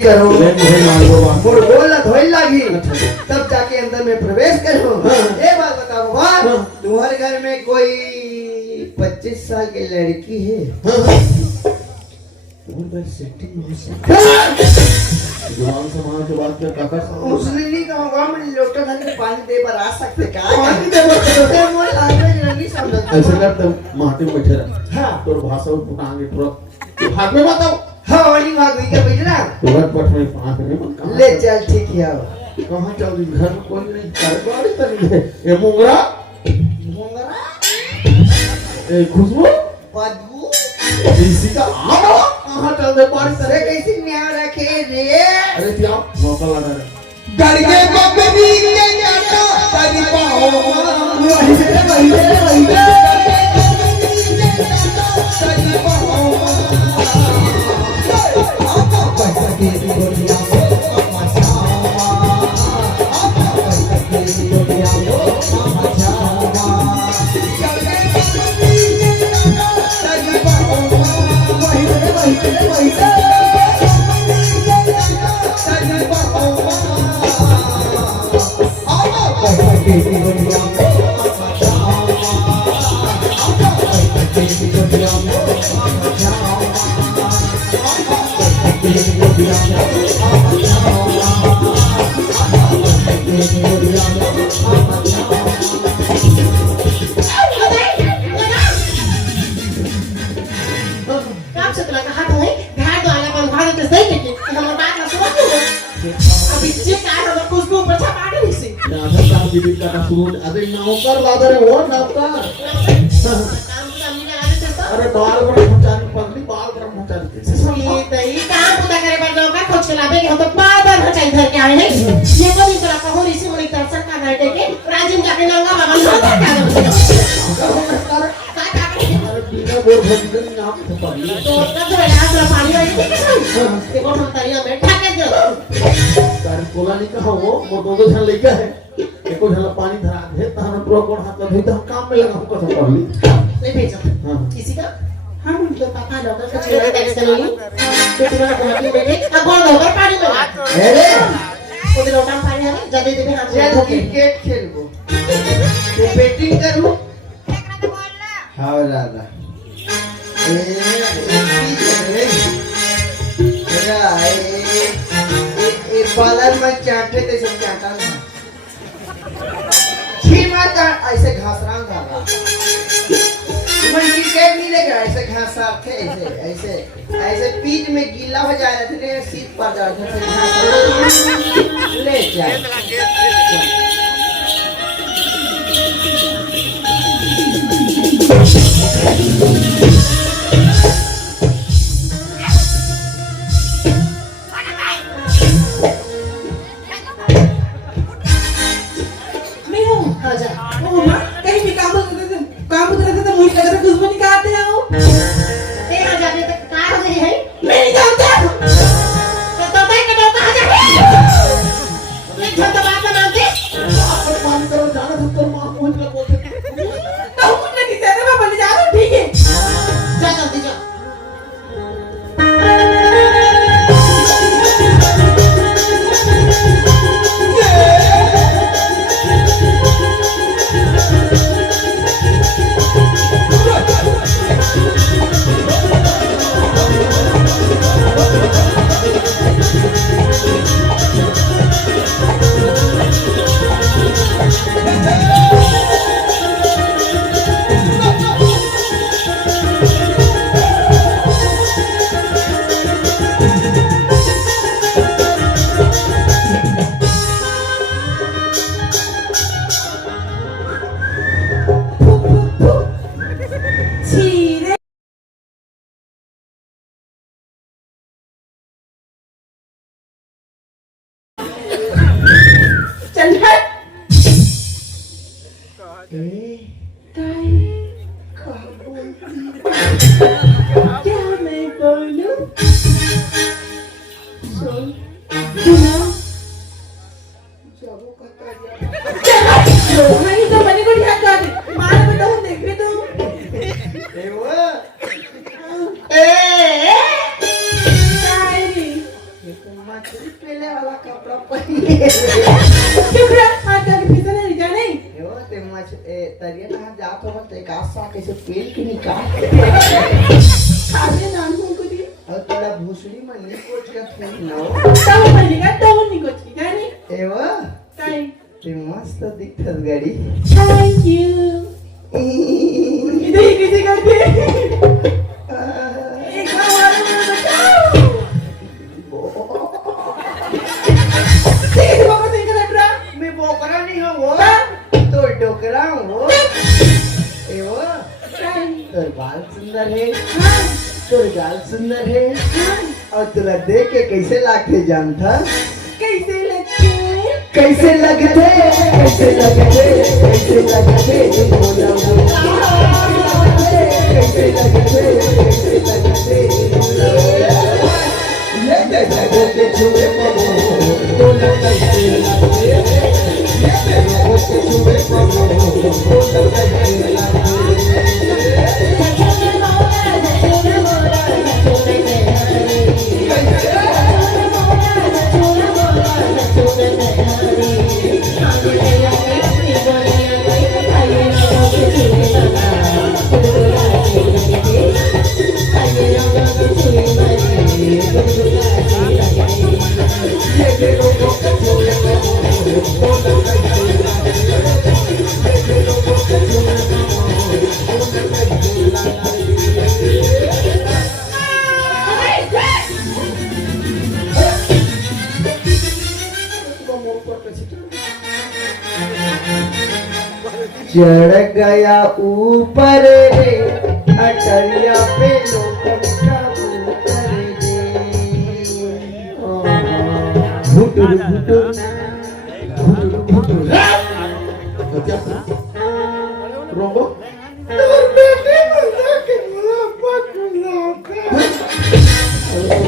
करो मोर बोल ना धोइल लागी तब जाके अंदर में प्रवेश करो। ये बात बताओ बाबा, तुम्हारे घर में कोई 25 साल की लड़की है? जुबान संभाल के बात कर काका। उसने नहीं कहूँगा, मैं लोटा ढाल के पानी दे पर आ सकते क्या? पानी दे पर मोर आगे नहीं समझ। ऐसे कर तुम माटी में बैठे रह। हाँ। तोर भाषा उठाएंगे तुरंत। भाग में बताओ। हाँ वाली भाग गई क्या बेटा? तुरंत पट में पाँच नहीं मत। ले चल ठीक है। कहाँ चल रही? घर में कोई नहीं। घर बाड़ी तरी है। ये मुंगरा? मुंगरा? ये खुशबू? बदबू? इसी का आमा? कहाँ चल रहे बाड़ी अरे कैसी न्याय रखे रे? अरे क्या मौका लगा रहे? गड़गे बकरी के जाता तरी पाओ वही तरी पाओ पैसा के गोलियां अरे नौकर लादर है वो नौकर। अरे बाल बड़ा मुचानी पगली बाल बड़ा मुचानी। ये दही काम पूरा करे पर नौकर खोज के लावे के हम तो बार-बार हटाई घर के आए हैं। ये को नहीं करा कहो ऋषि मुनि दर्शन का कर दे के राजीव जाके नंगा बाबा नौकर का अरे बिना बोल भजन नाम से पगली। तो कब जो है आज पानी वाली थी कैसे? देखो हम तरिया में ठाके दो। तार कोला नहीं कहा वो दो जन लेके है। एको झला पानी धरा दे तहन प्रो कोन हाथ में तो काम में लगा हमको सब पगली। ले भेजो। हां किसी का हम तो पापा नौकर का चेहरा देख कर ली। तो तुम्हारा घर में बैठे अब कौन नौकर पानी में अरे वो दिन लोटा पानी है जल्दी दे हाथ चल क्रिकेट खेलबो ये बैटिंग करू। हाँ दादा बालर में चाटे थे सब चाटा छी माता ऐसे घासरां धारा मन क्रिकेट नहीं लेगा ऐसे घास थे ऐसे ऐसे ऐसे पीठ में गीला हो जाए थे सीट पर जाते थे ले जाए। क्या मैं बोलूं? सुन, सुना? जाबो कहता नहीं तो मैंने को ध्यान कर मार बेटा हम देख रहे तो ए शायरी मछली पहले वाला कपड़ा पहने क्यों रे हाथ के भीतर नहीं जाने यो ते मछ तरिया कहां जात हो ते कासा कैसे पेल के निकाल खाने नाम को दी और तोड़ा भूसड़ी में नहीं कोच का थूक ना तब पहले का तो नहीं कुछ जाने एवा काय ते मस्त दिखत गाड़ी थैंक यू इधर ही किसी करते एक बार बताओ तेरे बाबा देख रहा मैं बोकरा नहीं हूँ वो तो डोकरा हूँ वो एवा तोर बाल सुंदर है तोर गाल सुंदर है और तुला देख के कैसे लागते जानता कैसे लगते कैसे लगते कैसे लगते कैसे लगते बोला कैसे लगते कैसे लगते ये लगते छुए पगो बोला कैसे लगते ये लगते छुए पगो बोला कैसे चढ़ गया ऊपर रे अटरिया पे लोकल का ऊपर रे भुटुर भुटुर भुटुर भुटुर क्या रोंगो और बेटे बंदा के मुलाकात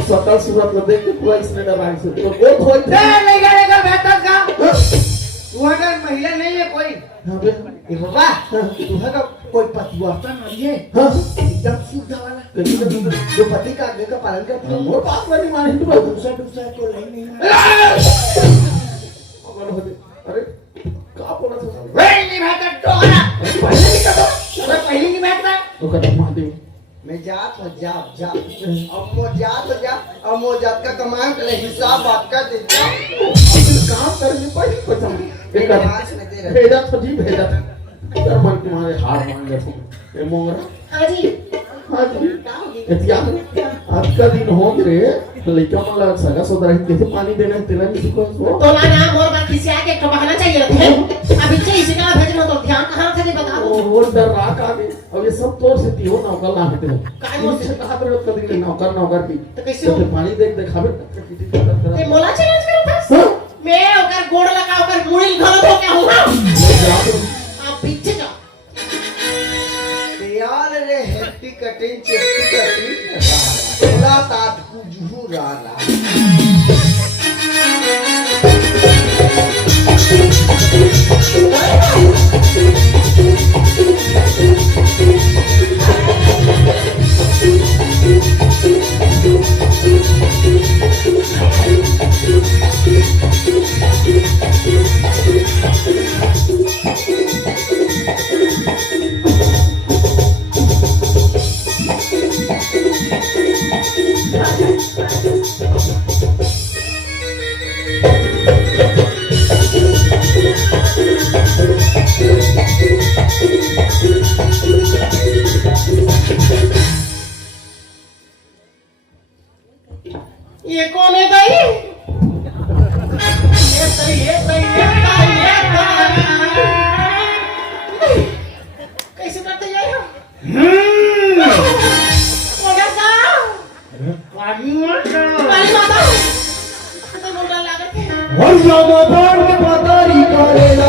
सकल सूरत को देख के पूरा इसने डरा से तो बहुत होई नहीं करेगा बेटा का तू अगर महिला नहीं है कोई हां बे ये बाबा तू है का कोई पतिवर्तन नहीं है हां एकदम शुद्ध वाला जो पति का आज्ञा का पालन करता है मोर पास वाली मारे तो दूसरा दूसरा को नहीं नहीं कौन होते अरे का बोला था वे नहीं बैठा टोरा पहले नहीं करता अरे पहले नहीं बैठता तो कदम महादेव मैं जात हो जात अब मो जात अब मो जात का कमांड ले हिसाब आपका देता काम करने पर ही कुछ हम एक आवाज में दे रहा भेजा तो जी भेजा तर मन तुम्हारे हार मान गए तुम ए मोंगरा हाँ जी हाँ जी इतिया आज का दिन हो गए तो लड़का मन लगा सगा सोदरा ही कैसे पानी देना है तेरा किसी को तो ना नाम और बात किसी आके एक बहाना चाहिए रहते हैं अभी चाहिए इसी का भेजना तो ध्यान कहाँ से बता दो वो डर रात आ गई अब ये सब तोर से तियो नौकर ला हटे काय मोल से? कहा पे कभी के नौकर की तो कैसे तो हो? फिर पानी देख देखावे ते मोला चैलेंज करो बस हाँ? मैं ओकर गोड़ लगा ओकर मुड़ी घलो तो क्या होगा आप पीछे जाओ यार रे हेप्पी कटिंग चिप्पी कटिंग रात आत कुजू राला ये कौन है भाई कैसे करते जाए काली माता तो बोलने लागत है और जामा बाण के पतारी करेला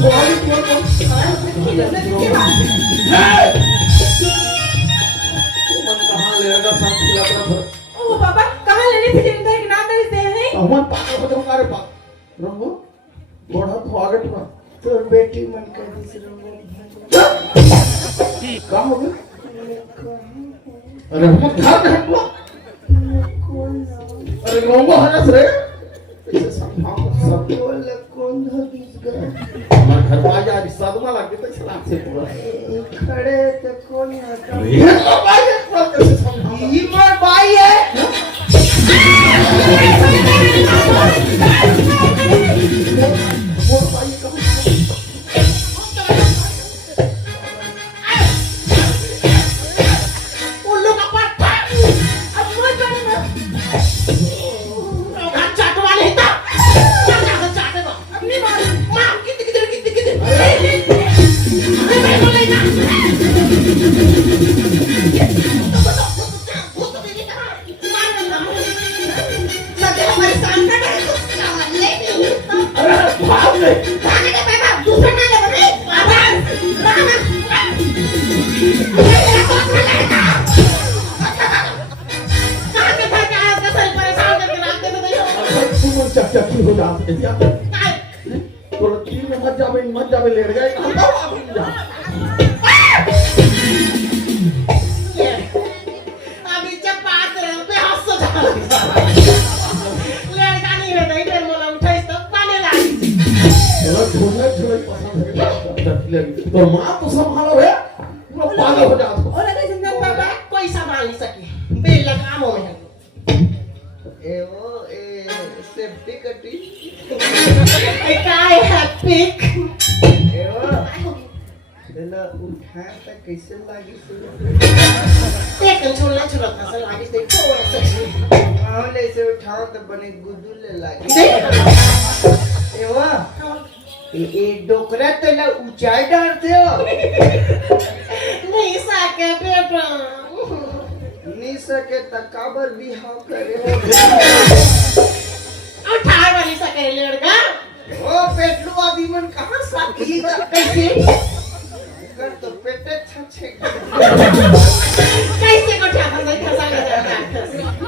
थोड़ी थोड़ी मन कहाँ लेगा सब खिला कर ओ बाबा कहाँ लेने फिर इंदर के नाम दे हैं अमन पागल हो जाऊं मारे पास रंगो थोड़ा तो आगे थोड़ा तोर बेटी मन कर दिस रंगो काम हो गया अरे हम घर में हम अरे रंगो हरस रे इसे समझाओ सब बोल कौन धबिस गए हमारे घर में आज साधुमा लग गई तो सलाम से पूरा खड़े तो कौन आता ये तो भाई कैसे समझाओ ये मोर भाई है वो भाई कब उल्लू का पट्टा अब मोर बनना चाट वाले था चाट दो अपनी मां कितने अरे बोले ना लगे हमारे सामने है तो ले अरे भाग ले भागने के पापा दूसरा ना ले बोले बाबा रहना कहां के था क्या उसका सर परेशान करके रख दे तो नहीं तुम चक्कर की हो जाते क्या तो तीन में मत जावे लेट गए हम तो आप जा अभी जब बात रहे पे हंस जा लड़का नहीं है नहीं फिर मोला उठाई तो पाने लगी चलो झूमे पसंद है तो मां तो संभालो है पूरा पागल हो जाओ और अगर जिंदा बाबा कोई संभाल नहीं सके बेल लगामों में है ए वो ए सेफ्टी कटी काय है पिक ए वो चला उठा त कैसे लागी सुन एक छोड़ना था सर आगे देख थोड़ा सा माहौले से उठाओ तो बने गुदुले लागी देख ए वो ए डोकरा तला ऊंचाई डालते हो नहीं सके बेटा नहीं सके तकाबर भी हां करे उठा वाली सके लड़का ओ पेटलू आदि मन कहां साथी कैसे कर तो पेटे छछे कैसे को उठा नहीं खसा लगा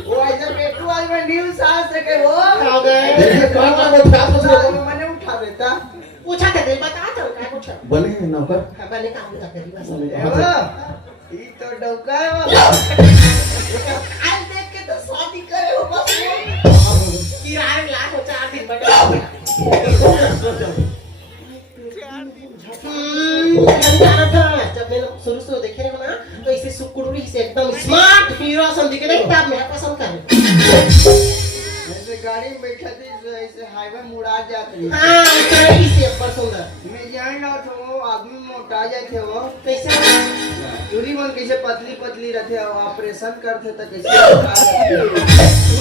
वो ऐसे पेटलू आदि मन न्यूज़ आ सके वो हो गए काका को था तो मैंने उठा देता पूछा था दे बता तो क्या कुछ बने नौकर बने काम तो करी बस ए वो ई तो डौका है वो आज देख के तो शादी करे हो बस किराए लाख हो 4 दिन बटे जब मैंने शुरू से देखे हो ना तो इसे सुकुड़ी से एकदम स्मार्ट हीरो सन दिखे नहीं तब मैं पसंद कर ऐसे गाड़ी में बैठा थी ऐसे हाईवे मुड़ा जाती हां सही से पर सुंदर मैं जान ना तो वो आदमी मोटा जाए थे वो कैसे दूरी मन कैसे पतली पतली रहते हो ऑपरेशन करते तो कैसे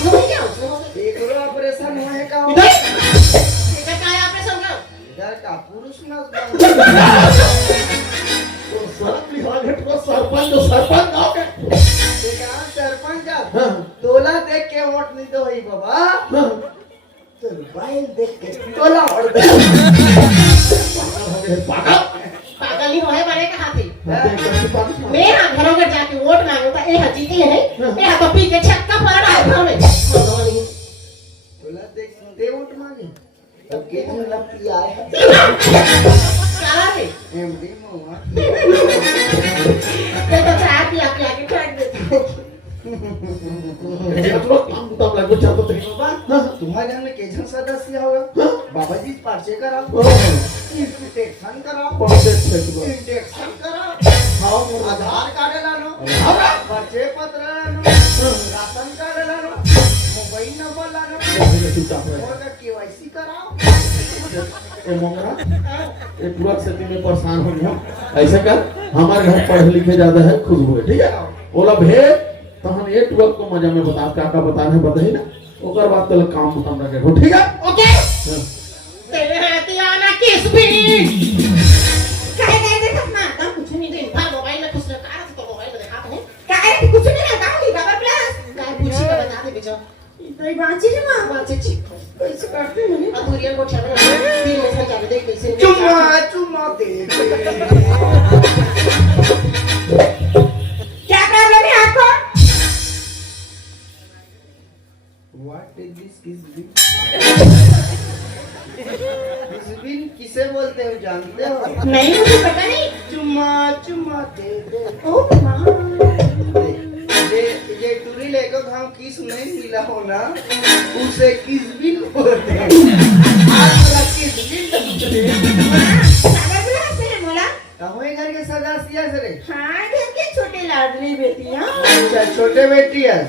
नहीं क्या उसमें एक ऑपरेशन है का इधर क्या ऑपरेशन का इधर का पुरुष ना तो सरप लिहाज है तो सरपंच ना के देखा सरपंच तोला देख के वोट नहीं दो ही बाबा तो मोबाइल देख के तोला और पागल नहीं होए बड़े का हाथी मैं हां घरों में जाके वोट मांगो तो ए जीती है नहीं मैं तो पी के छक्का पड़ रहा है घर में तोला देख दे वोट मांगे तब के झूला पिया है काला है एमडी मवा मैं तो चाय पिया पिया के फेंक देती तुम्हारे घर में केजन सदस्य होगा बाबा जी पर्चे कराओ इंस्पेक्शन कराओ इंजेक्शन कराओ आधार कार्ड लानो पर्चे पत्र लानो राशन कार्ड लानो मोबाइल नंबर लानो और केवाईसी कराओ ये पूरा स्थिति में परेशान हो गया ऐसा कर हमारे घर पढ़े लिखे ज्यादा है खुद हुए ठीक है बोला भेज तो हम ये ट्वेल्व को मजा में बता क्या बताना है बताइए ना ओकर बाद तो काम खत्म रखे हो ठीक है ओके तेरे हाथी आना किस भी कहे गए थे ना काम कुछ नहीं दे भर मोबाइल में कुछ लगा रहा तो मोबाइल में दिखाता हूं कहे कुछ नहीं लगा हूं बाबा प्लस काय पूछी का बता दे बेटा इतनी बांची रे मां बात ठीक कैसे करते हैं अधूरिया को छाने तीन में जाके देख कैसे चुम्मा दे क्या प्रॉब्लम है आपको? व्हाट इज दिस किसबिन? किसबिन किसे बोलते हो जानते हो? नहीं मुझे पता नहीं। चुम्मा चुम्मा दे दे। ओह माँ। ये टूरी लेकर हम किस नहीं मिला हो ना, उसे किसबिन बोलते हैं। आज वाला किसबिन सागर बुला से है मोला। कहाँ है घर के सदस्य से रे? हाँ घर के छोटे लाडली बेटियाँ। अच्छा छोटे बेटी है।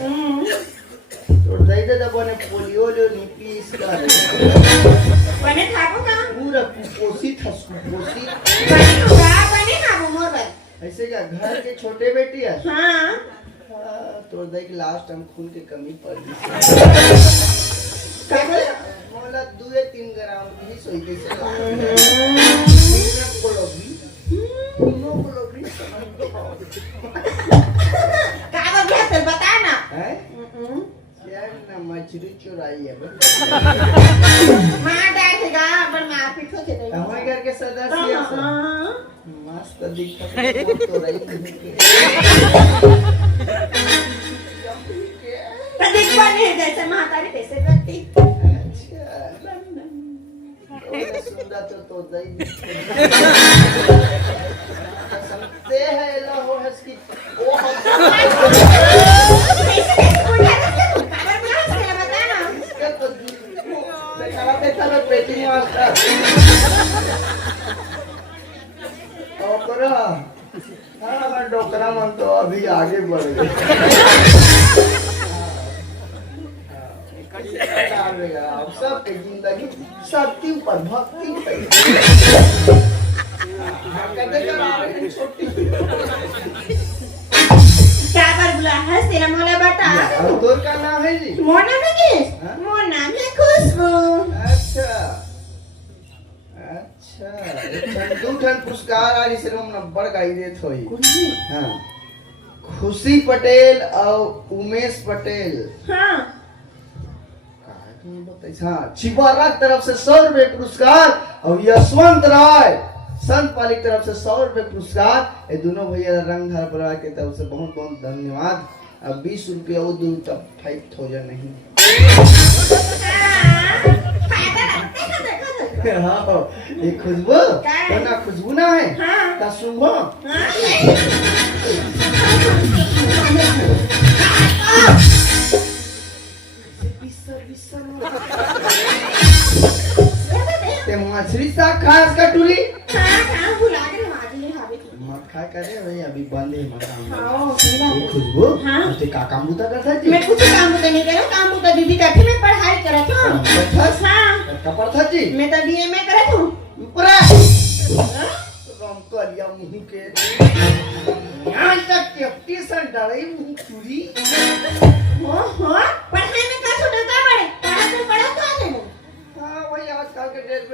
तो दही दे बने पोलियो लो नीपीस का बने खाबो का? पूरा कुपोषित है कुपोषित। बने होगा बने खाबो मोर भाई। ऐसे क्या घर के छोटे बेटी है? हाँ। तो देख लास्ट हम खून की कमी पड़ गई। क्या बोले? मोला 2-3 ग्राम भी सोई कैसे हीमोग्लोबिन समझ लो। क्या बोल रहा है बता ना। हैं? क्या ना मछली चुराई है बे। माँ डांटेगा पर माँ पीछे से नहीं। हमारे घर के सदस्य हैं सब। हाँ। मस्त दिखता है तो रही प्रतीक बने जैसे महातारी तैसे व्यक्ति। अच्छा सुंदर तो दही समझते हैं लो है इसकी ओ हम इसका तो देखा लो पेटी मारता डोकरा। हाँ डोकरा मन तो अभी आगे बढ़ गए। अब सबके जिंदगी सत्य पर भक्ति छोटी क्या कर बुला है तेरा मोला बता। और तोर का नाम है जी? मोर नाम है किस? हाँ? मोर नाम है खुशबू। अच्छा अच्छा दू ठन पुरस्कार आली से हम नंबर गाई देत होई। हाँ खुशी पटेल और उमेश पटेल। हाँ। हाँ छिपारा की तरफ से 100 रुपए पुरस्कार और यशवंत राय संत पाली की तरफ से 100 रुपए पुरस्कार। ये दोनों भैया रंगधार परिवार की तरफ से बहुत बहुत धन्यवाद। अब 20 रुपया वो दूर तक 5,000 नहीं। हाँ ये खुशबू तो ना खुशबू ना है हाँ। ता सुंगो ते मछली साग खास का टूरी मत खा करे भाई अभी बंद है मत ये खुशबू हाँ। ते का काम बुता करता जी? मैं कुछ काम तो नहीं करा काम तो दीदी करती मैं पढ़ाई करत हूँ। हाँ कपड़ था जी मैं तो बीए में करत हूँ। ऊपर राम करिया मुंह के यहाँ तक के 30 डरे मुंह चूड़ी हो पढ़ाई में का छोटा का बड़े पढ़ा तो पढ़ा तो आने हाँ वही आजकल के डेट में